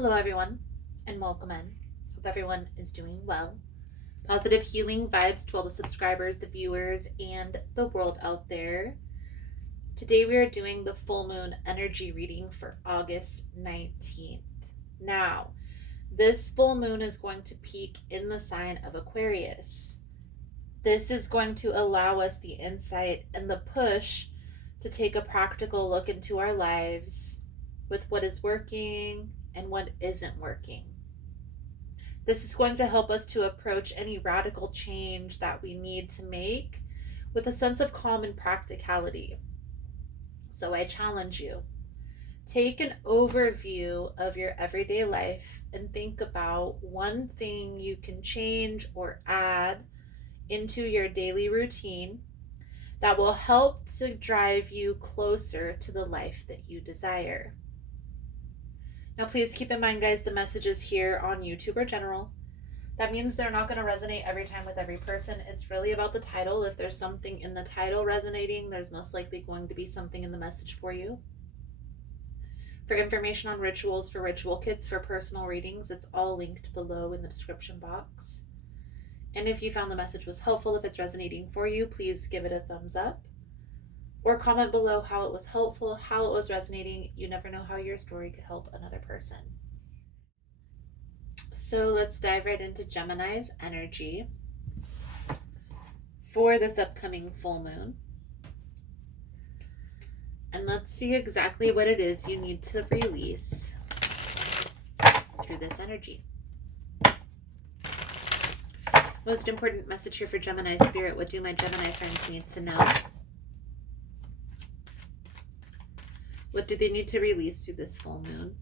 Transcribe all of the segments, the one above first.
Hello, everyone, and welcome in. Hope everyone is doing well. Positive healing vibes to all the subscribers, the viewers, and the world out there. Today, we are doing the full moon energy reading for August 19th. Now, this full moon is going to peak in the sign of Aquarius. This is going to allow us the insight and the push to take a practical look into our lives with what is working and what isn't working. This is going to help us to approach any radical change that we need to make with a sense of calm and practicality. So I challenge you, take an overview of your everyday life and think about one thing you can change or add into your daily routine that will help to drive you closer to the life that you desire. Now, please keep in mind, guys, the messages here on YouTube are general. That means they're not going to resonate every time with every person. It's really about the title. If there's something in the title resonating, there's most likely going to be something in the message for you. For information on rituals, for ritual kits, for personal readings, it's all linked below in the description box. And if you found the message was helpful, if it's resonating for you, please give it a thumbs up. Or comment below how it was helpful, how it was resonating. You never know how your story could help another person. So let's dive right into Gemini's energy for this upcoming full moon. And let's see exactly what it is you need to release through this energy. Most important message here for Gemini Spirit. What do my Gemini friends need to know? What do they need to release through this full moon,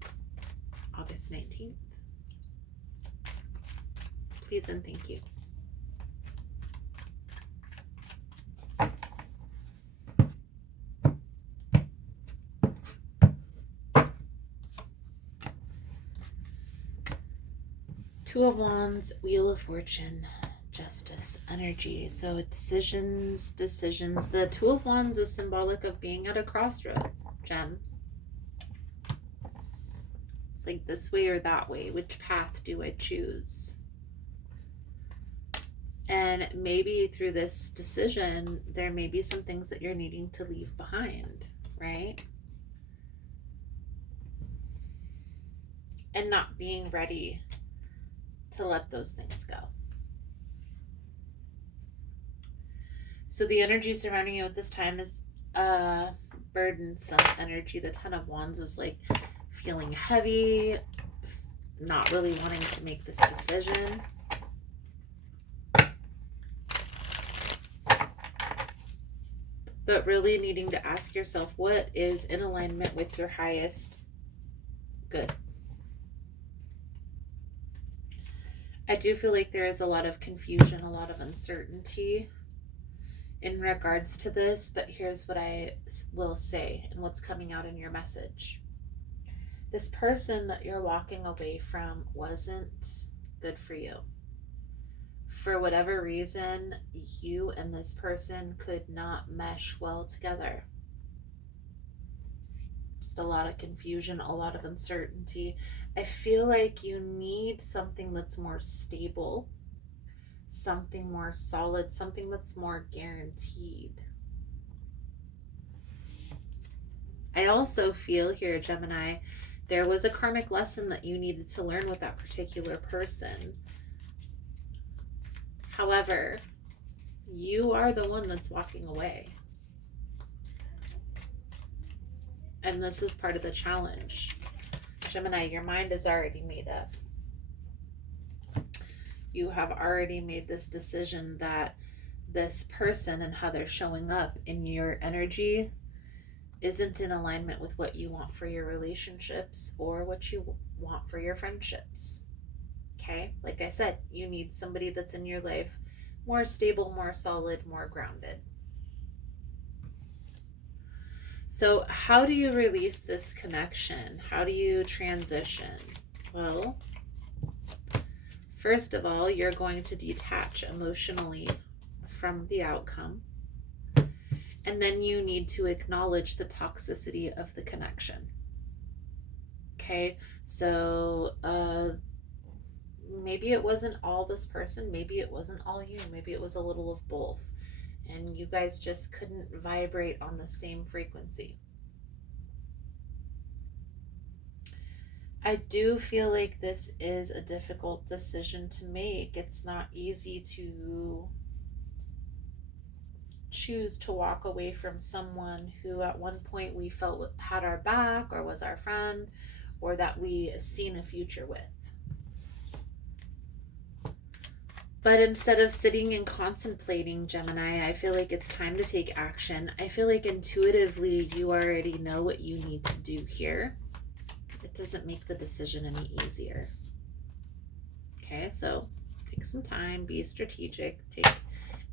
August 19th? Please and thank you. Two of Wands, Wheel of Fortune, Justice energy. So decisions. The Two of Wands is symbolic of being at a crossroad, Gem. It's like this way or that way. Which path do I choose? And maybe through this decision, there may be some things that you're needing to leave behind, right? And not being ready to let those things go. So the energy surrounding you at this time is burdensome energy. The Ten of Wands is like feeling heavy, not really wanting to make this decision. But really needing to ask yourself what is in alignment with your highest good. I do feel like there is a lot of confusion, a lot of uncertainty in regards to this, but here's what I will say and what's coming out in your message. This person that you're walking away from wasn't good for you. For whatever reason, you and this person could not mesh well together. Just a lot of confusion, a lot of uncertainty. I feel like you need something that's more stable, something more solid, something that's more guaranteed. I also feel here, Gemini, there was a karmic lesson that you needed to learn with that particular person. However, you are the one that's walking away. And this is part of the challenge. Gemini, your mind is already made up. You have already made this decision that this person and how they're showing up in your energy isn't in alignment with what you want for your relationships or what you want for your friendships. Okay? Like I said, you need somebody that's in your life more stable, more solid, more grounded. So how do you release this connection? How do you transition? Well, first of all, you're going to detach emotionally from the outcome. And then you need to acknowledge the toxicity of the connection. Okay, so maybe it wasn't all this person, maybe it wasn't all you, maybe it was a little of both, and you guys just couldn't vibrate on the same frequency. I do feel like this is a difficult decision to make. It's not easy to choose to walk away from someone who at one point we felt had our back or was our friend or that we seen a future with. But instead of sitting and contemplating, Gemini, I feel like it's time to take action. I feel like intuitively you already know what you need to do here. It doesn't make the decision any easier. Okay, so take some time, be strategic, take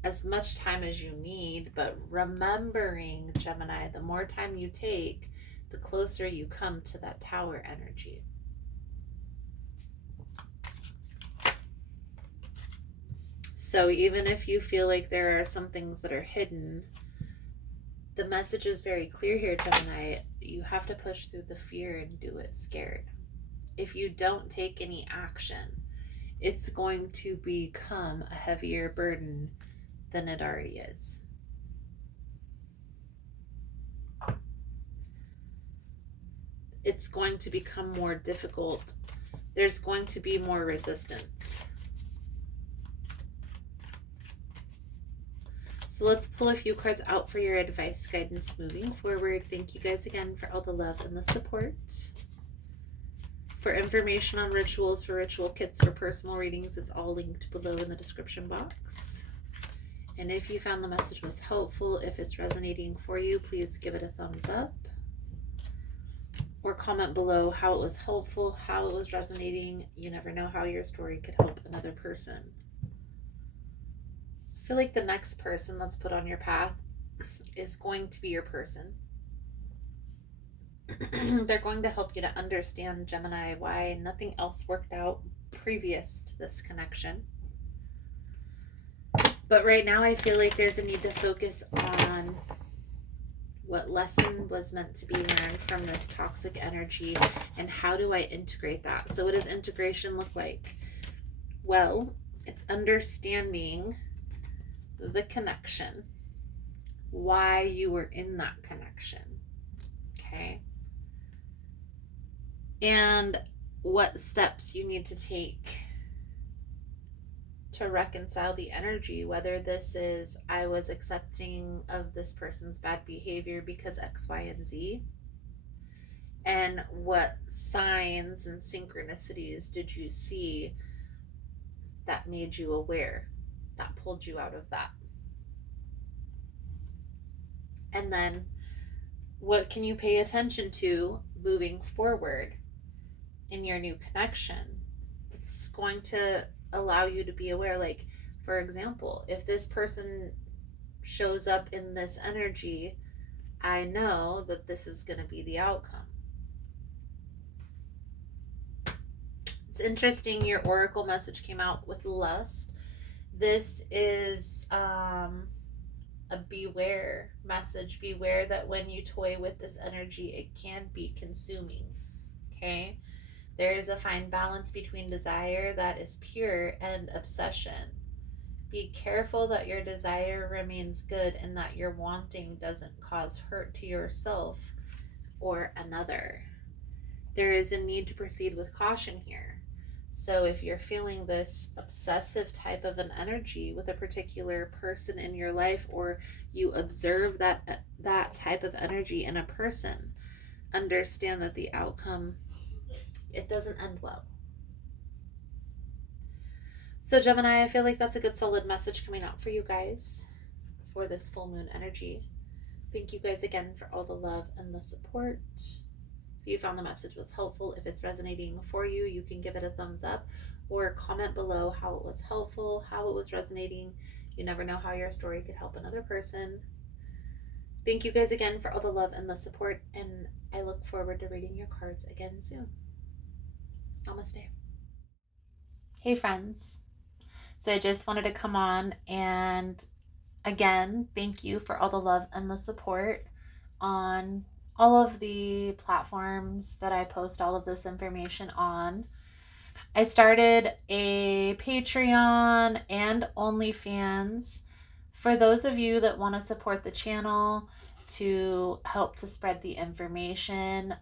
as much time as you need, but remembering, Gemini, the more time you take, the closer you come to that tower energy. So even if you feel like there are some things that are hidden, the message is very clear here, Gemini. You have to push through the fear and do it scared. If you don't take any action, it's going to become a heavier burden than it already is. It's going to become more difficult. There's going to be more resistance. So let's pull a few cards out for your advice, guidance moving forward. Thank you guys again for all the love and the support. For information on rituals, for ritual kits, for personal readings, it's all linked below in the description box. And if you found the message was helpful, if it's resonating for you, please give it a thumbs up. Or comment below how it was helpful, how it was resonating. You never know how your story could help another person. I feel like the next person that's put on your path is going to be your person. They're going to help you to understand, Gemini, why nothing else worked out previous to this connection. But right now I feel like there's a need to focus on what lesson was meant to be learned from this toxic energy and how do I integrate that. So what does integration look like? Well, it's understanding the connection, why you were in that connection, okay? And what steps you need to take to reconcile the energy, whether this is I was accepting of this person's bad behavior because X, Y, and Z, and what signs and synchronicities did you see that made you aware, that pulled you out of that. And then what can you pay attention to moving forward in your new connection? It's going to allow you to be aware. Like, for example, if this person shows up in this energy, I know that this is going to be the outcome. It's interesting, your oracle message came out with lust. This is a beware message. Beware that when you toy with this energy, it can be consuming. Okay? There is a fine balance between desire that is pure and obsession. Be careful that your desire remains good and that your wanting doesn't cause hurt to yourself or another. There is a need to proceed with caution here. So if you're feeling this obsessive type of an energy with a particular person in your life, or you observe that type of energy in a person, understand that the outcome, it doesn't end well. So Gemini, I feel like that's a good solid message coming out for you guys for this full moon energy. Thank you guys again for all the love and the support. If you found the message was helpful, if it's resonating for you, you can give it a thumbs up or comment below how it was helpful, how it was resonating. You never know how your story could help another person. Thank you guys again for all the love and the support, and I look forward to reading your cards again soon. Namaste. Hey friends. So I just wanted to come on and again, thank you for all the love and the support on all of the platforms that I post all of this information on. I started a Patreon and OnlyFans for those of you that want to support the channel, to help to spread the information,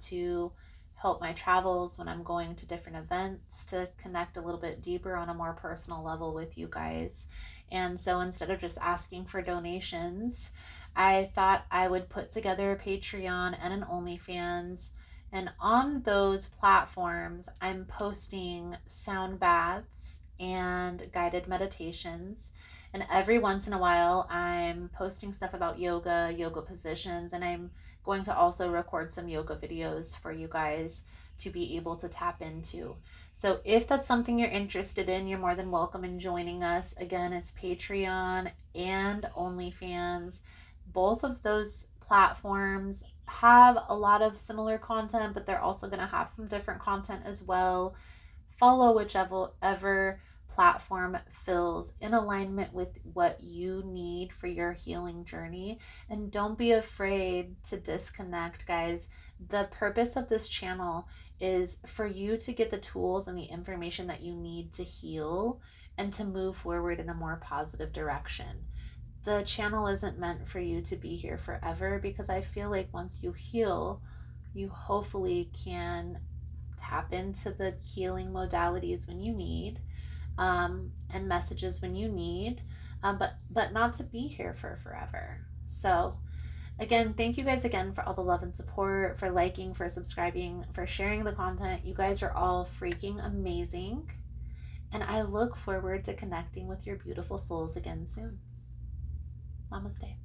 to help my travels when I'm going to different events, to connect a little bit deeper on a more personal level with you guys. And so instead of just asking for donations, I thought I would put together a Patreon and an OnlyFans. And on those platforms, I'm posting sound baths and guided meditations. And every once in a while, I'm posting stuff about yoga, yoga positions, and I'm going to also record some yoga videos for you guys to be able to tap into. So if that's something you're interested in, you're more than welcome in joining us. Again, it's Patreon and OnlyFans. Both of those platforms have a lot of similar content, but they're also going to have some different content as well. Follow whichever platform feels in alignment with what you need for your healing journey. And don't be afraid to disconnect, guys. The purpose of this channel is for you to get the tools and the information that you need to heal and to move forward in a more positive direction. The channel isn't meant for you to be here forever, because I feel like once you heal, you hopefully can tap into the healing modalities when you need, and messages when you need, but not to be here for forever. So again, thank you guys again for all the love and support, for liking, for subscribing, for sharing the content. You guys are all freaking amazing, and I look forward to connecting with your beautiful souls again soon. Namaste.